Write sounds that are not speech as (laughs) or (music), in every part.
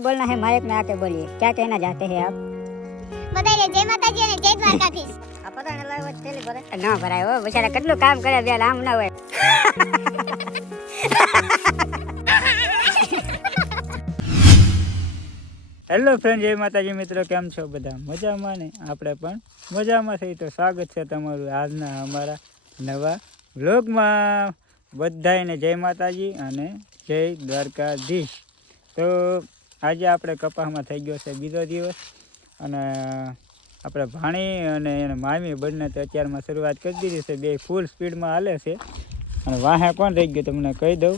बोलना है माइक में आके बोलिए क्या कहना चाहते हैं आप બધાને જય માતાજી અને જય દ્વારકાધીશ ના ભરાય હો બિચારા કેટલું કામ કરે બે આમ ના હોય હેલો ફ્રેન્ડ જય માતાજી મિત્રો કેમ છો બધા મજામાં ને આપણે પણ મજામાં થઈ તો સ્વાગત છે તમારું આજના અમારા નવા વ્લોગમાં બધાને જય માતાજી અને જય દ્વારકાધીશ તો આજે આપણે કપાસમાં થઈ ગયો છે બીજો દિવસ અને આપણે ભાણી અને એને મામી બંને તો અત્યારમાં શરૂઆત કરી દીધી છે બે ફૂલ સ્પીડમાં હાલે છે અને વાહે કોણ રહી ગયું તમને કહી દઉં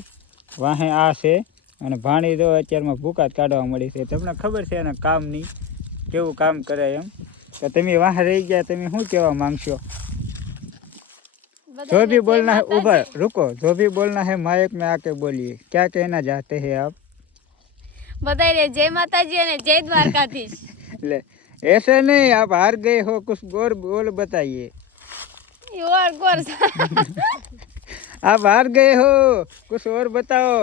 વાહે આ છે અને ભાણી તો અત્યારમાં ભૂકાત કાઢવા મળી છે તમને ખબર છે એના કામની કેવું કામ કરે એમ તો તમે વાહ રહી ગયા તમે શું કહેવા માંગશો जो भी बोलना है ऊपर रुको जो भी बोलना है माइक में आके बोलिए क्या कहना चाहते हैं आप બધાને જય માતાજી અને જય દ્વારકાધીશ ले ऐसे नहीं आप हार गए हो कुछ और बोल बताइए યોર ગોર आप हार गए हो कुछ और बताओ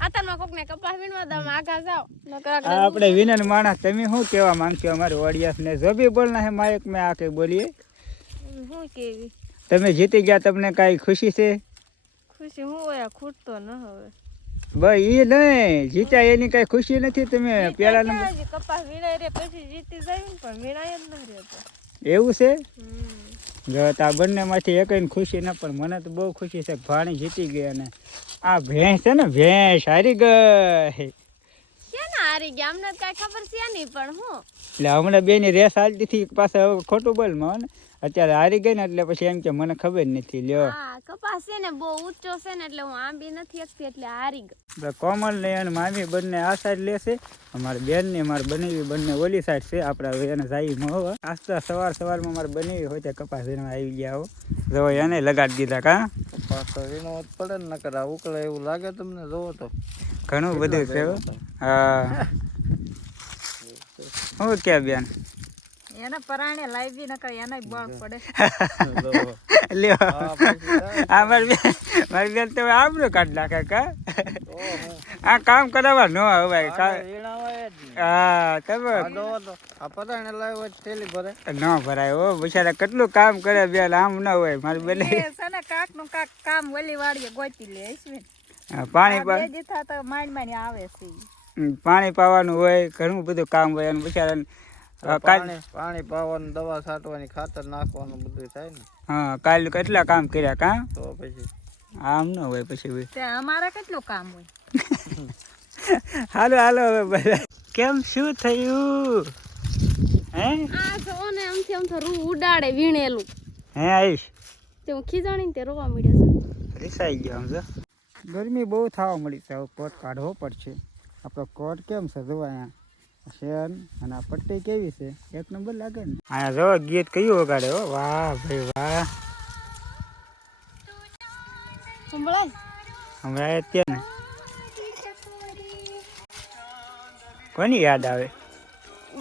આતરમાં કોક ને કપાસ વીણવા દો આગા જાઓ નકર આ આપણે વિનન માણસ તમે શું કહેવા માંગશો અમારે ઓડિયન્સ ને જો भी बोलना है माइक में आके बोलिए હું કેવી તમે જીતી ગયા તમને કાંઈ ખુશી છે ખુશી હું હોય ખૂટતો ન હવે બસ એ નહીં જીત્યા એની કાંઈ ખુશી નથી તમે પેલા નંબર કપાસ વીણાય રે પછી જીતી જાય પણ વીણાય જ ન રહ્યો એવું છે. જો તો બંનેમાંથી એકઈને ખુશી ન પણ મને તો બહુ ખુશી છે ભાણી જીતી ગઈ અને આ ભેંસ છે ને ભેંસ હારી ગઈ. શેના હારી ગયા અમને તો ખબર છે નહીં પણ હું. એટલે હમણાં બેની રેસ હાલતી હતી પાછા ખોટું બોલમાં ને. અત્યારે હારી ગઈ ને એટલે પછી એમ કે મને ખબર નથી લ્યો. હા કપાસ છે ને બહુ ઊંચો છે ને એટલે હું આંબી નથી શકતી એટલે હારી ગઈ. કોમલ ને અને મામી બંને આ સાઈડ લેશે અમારી બેન ને મારી બનેવી બંને ઓલી સાઈડ છે. આપણે એને જાય આસ્તા સવાર સવારમાં મારે બનેવી હોય ત્યાં કપાસ એને આવી ગયા હો. જો એને લગાડી દીધા કા. પાછો એનો જ પડે ને નકર આ ઉકળે એવું લાગે તમને જોવો તો. ઘણું બધું છે હો. હા. કે બેન? એને પરાણે લાવી નકર એને બળ પડે. (laughs) લ્યો. આ મારી બેન મારી બેન તો આબરું કાઢી નાખે કા? આ કામ કરાવવા ન હવે હા તમે પતંગ લાવ્યો થેલી ભરે. ન ભરાય હો. બિચારા કેટલું કામ કરે બે આમ ન હોય મારી બેન. કાકનું કાક કામ ઓલી વાડીએ ગોતી લે પાણી પા બે દીથા માંડ માંડ આવે છે. પાણી પાવાનું હોય ઘણું બધું કામ હોય અને બિચારાને પાણી પાણી પાવાનું દવા છાંટવાની ખાતર નાખવાનું બધું થાય ને. હા કાલ કેટલા કામ કર્યા કા? તો પછી આમ ન હોય પછી. અમારે કેટલું કામ હોય? (laughs) હાલો હાલો હવે કેમ શું થયું? હે? આ જો ને આમથી આમ રૂ ઉડાડે વીણેલું. હે આઈશ? તે હું ખીજાણી ને તે રોવા મળ્યો છે. રિસાઈ ગયો આમ જો. ગરમી બહુ થવા મળી છે હવે કોટ કાઢવો પડશે. આપણો કોટ કેમ છે જોવા અહીંયા? શેન અને આ પટ્ટી કેવી છે? એક નંબર લાગે ને. અહીંયા જો ગીત કયું વગાડે હો? વાહ ભાઈ વાહ. સંભળાય? હમણાં અત્યારે. કોની યાદ આવે?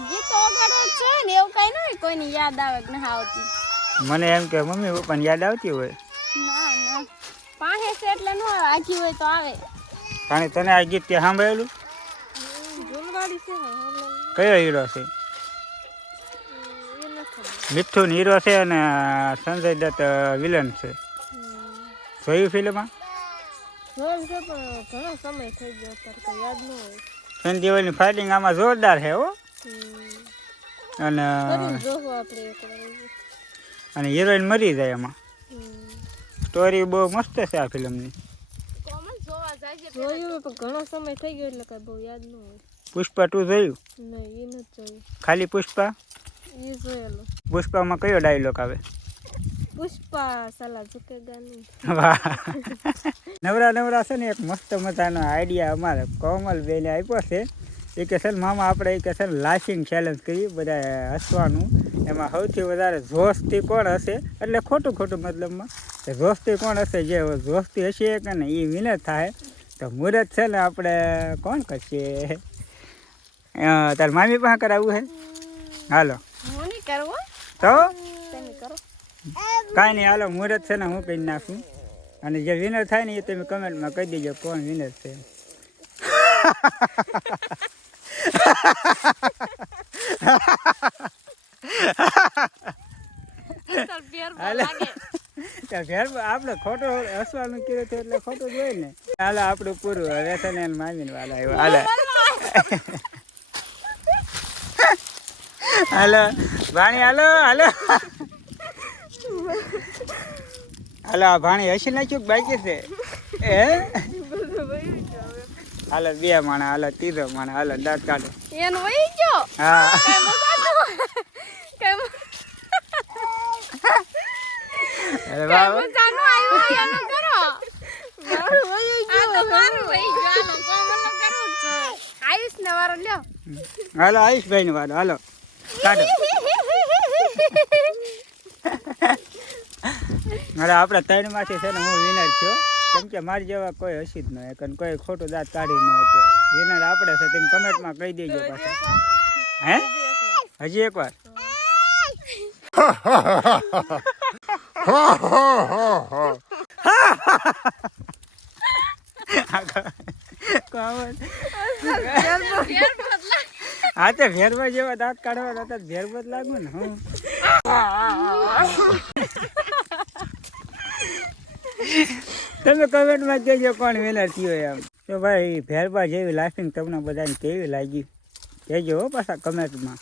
ગીતો વગાડો છે ને એવું કઈ નહીં કોઈની યાદ આવે કે ના આવતી. મને એમ કે મમ્મી પપ્પાને યાદ આવતી હોય? ના ના. પાસે છે એટલે ન આખી હોય તો આવે. કારણ તને આ ગીત તે સાંભળેલું? છે કયો હીરો છે? મિથુન હીરો છે અને સંજય દત્ત વિલન છે. જોયું ફિલ્મમાં છે પણ ઘણો સમય થઈ ગયો અત્યારે યાદ ન હોય. સંજીવની ફાઇટિંગ આમાં જોરદાર છે હો. અને અને હિરોઈન મરી જાય એમાં. સ્ટોરી બહુ મસ્ત છે આ ફિલ્મની. કોમન જોવા જાય છે જોયું પણ ઘણો સમય થઈ ગયો એટલે કઈ બહુ યાદ ન હોય. પુષ્પા ટુ જોયું? નહીં એ નથી જોયું. ખાલી પુષ્પા? પુષ્પામાં કયો ડાયલોગ આવે? પુષ્પા સલા ઝુકેગા નહીં નવરા નવરા છે ને એક મસ્ત મજાનો આઈડિયા અમારે કોમલ બેને આપ્યો છે. એ કે ને મામા આપણે એ કે સર ને લાફિંગ ચેલેન્જ કરી બધા હસવાનું. એમાં સૌથી વધારે જોશથી કોણ હશે? એટલે ખોટું ખોટું મતલબમાં જોશથી કોણ હશે? જે જોશથી હશે કે ને એ વિનર થાય. તો મુહૂર્ત છે ને આપણે કોણ કરશે? તારે મામી પાસે કરાવવું છે હાલો. હું નહીં કરવો તો? કાંઈ નહીં હાલો મુહૂર્ત છે ને હું કહી નાખું. અને જે વિનર થાય ને એ તમે કમેન્ટમાં કહી દેજો કોણ વિનર છે. આપણે ખોટો હસવાનું કીધું હતું એટલે ખોટું જોઈ ને. હાલો આપણું પૂરું. હવે છે ને મામીને વાલા આવ્યો. હાલે. હાલો. ભાણી હાલો હાલો. હાલો આ ભાણી હસી નાખ્યું બાકી છે? હે? હાલો બે માણા હાલો ત્રીજો માણા હાલો દાંત કાઢો. એનો વહી ગયો? હા. કઈ અરે વાહ. વાહ. મજાનો આવ્યો એનો કરો આ તો મારું વહી ગયો. આનો કામ મને કરવું જ છે. આયુષ ને વારો લ્યો. હાલો આયુષભાઈ નું વાળો હાલો કાઢો. અરે આપણા ત્રણમાંથી છે ને હું વિનર થયો. કેમ કે મારી જેવા કોઈ હસી જ ન અને કોઈ ખોટું દાંત કાઢી ન શકે. વિનર આપણે છે, તેમ કમેન્ટમાં કહી દેજો પાછા. હે? હજી એકવાર. હા તે ભેરવા જેવા દાંત કાઢવા હતા ભેરબત લાગુ ને, હું? તમે કમેન્ટમાં કહેજો કોણ વિનર થયો એમ. તો ભાઈ ભેરબા જેવી લાફિંગ તમને બધાને કેવી લાગી? કહેજો હો પાછા કમેન્ટમાં.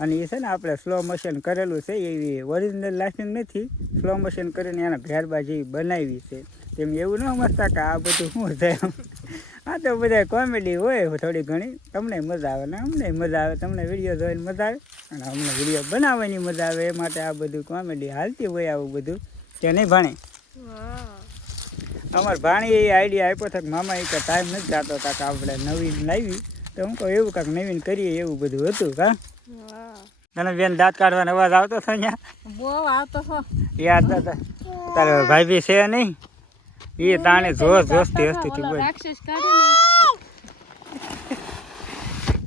અને એ છે ને આપણે સ્લો મોશન કરેલું છે, એવી ઓરિજિનલ લાફિંગ નથી. સ્લો મોશન કરીને એના ભેરબા જેવી બનાવી છે. તેમ એવું ન સમજતા કે આ બધું શું છે આ તો બધા કોમેડી હોય થોડી ઘણી. તમને મજા આવે ને અમને મજા આવે. તમને વીડિયો જોઈને મજા આવે. અને અમને વીડિયો બનાવવાની મજા આવે. એ માટે આ બધું કોમેડી હાલતી હોય આવું બધું. કે નહીં ભાણે? અમાર ભાણી એ આઈડિયા આપ્યો હતો કે મામા એ ટાઈમ નથી જાતો કાંક આપણે નવીન લાવી. તો હું કહું એવું કાંક નવીન કરીએ એવું બધું હતું કા તને બેન દાંત કાઢવાનો અવાજ આવતો હતો અહીંયા? બહુ આવતો હતો યાદ હતા તારે ભાઈ બી છે નહીં? એ તાણે જોશ જોશથી હસતી હતી બોલ.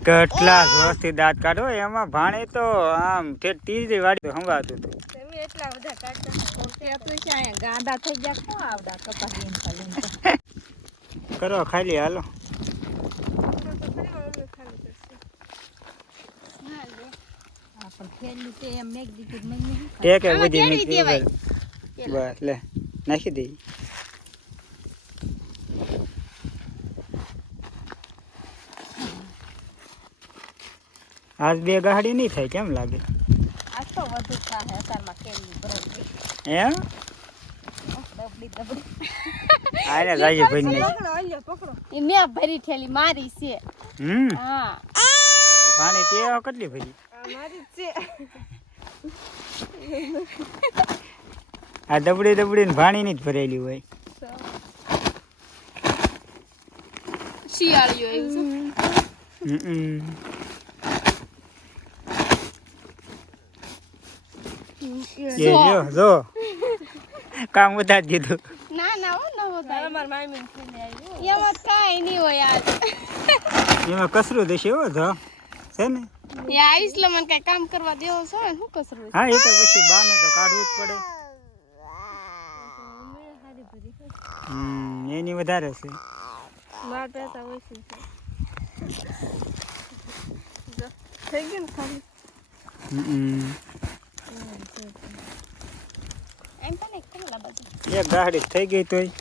કેટલા જોશથી દાંત કાઢો એમાં ભાણે તો આમ તે ત્રીજી વાડી સંભાળતું હતું. એટલા બધા કાઢતા ગાંડા થઈ ગયા. શું આવડા કપાસ કરો ખાલી હાલો. નાખી દઈ આજ બે ગાડી નહીં થાય કેમ લાગે આ તો વધુ થાય અત્યારમાં ખેડલું બરોબર દબડી આને જાય ભાઈ નહીં એ મેં ભરી થેલી મારી છે. હમ? હા. પાણી તે કેટલી ભરી? મારી છે. આ દબડી દબડી ને ભાણીની જ ભરેલી હોય. શિયાળીઓ એવું છે. જો જો. કામ ઉતાર દીધું. ના ના હો ન હો અમાર મામી એમાં કાંઈ નહીં હોય યાર એમાં કસરું દેશે હો તો છે ને? એ આઈસ લે મને કઈ કામ કરવા દેવો છે? ને શું કસરું હા એ તો પછી બાને તો કાઢવું જ પડે. હમ એની વધારે છે. મારા પૈસા ઓછી છે. થઈ ગયું ખાલી? હમ. એમ તો નહીં કમલા બાજુ એક ગાડી થઈ ગઈ તોય.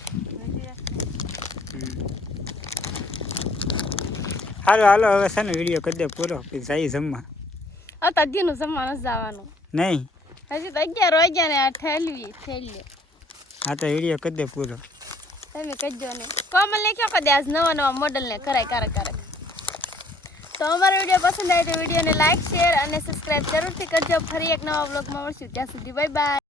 હાલો હાલો હવે છે ને વીડિયો કરી દે પૂરો જઈ જમવા. અત્યારે દીનું જમવાનું જવાનું. નહીં? હજી તો અગિયાર વાગ્યા ને આ ઠેલવી ઠેલી હા તો વીડિયો કરી દે પૂરો. તમે કહેજો ને. કોમલ ને કયો કદે આજ નવા નવા મોડલ ને કરાય કારક કારક તો અમારો વીડિયો પસંદ આવે તો વિડીયોને લાઈક શેર અને સબસ્ક્રાઇબ જરૂરથી કરજો. ફરી એક નવા બ્લોગમાં મળશું. ત્યાં સુધી બાય બાય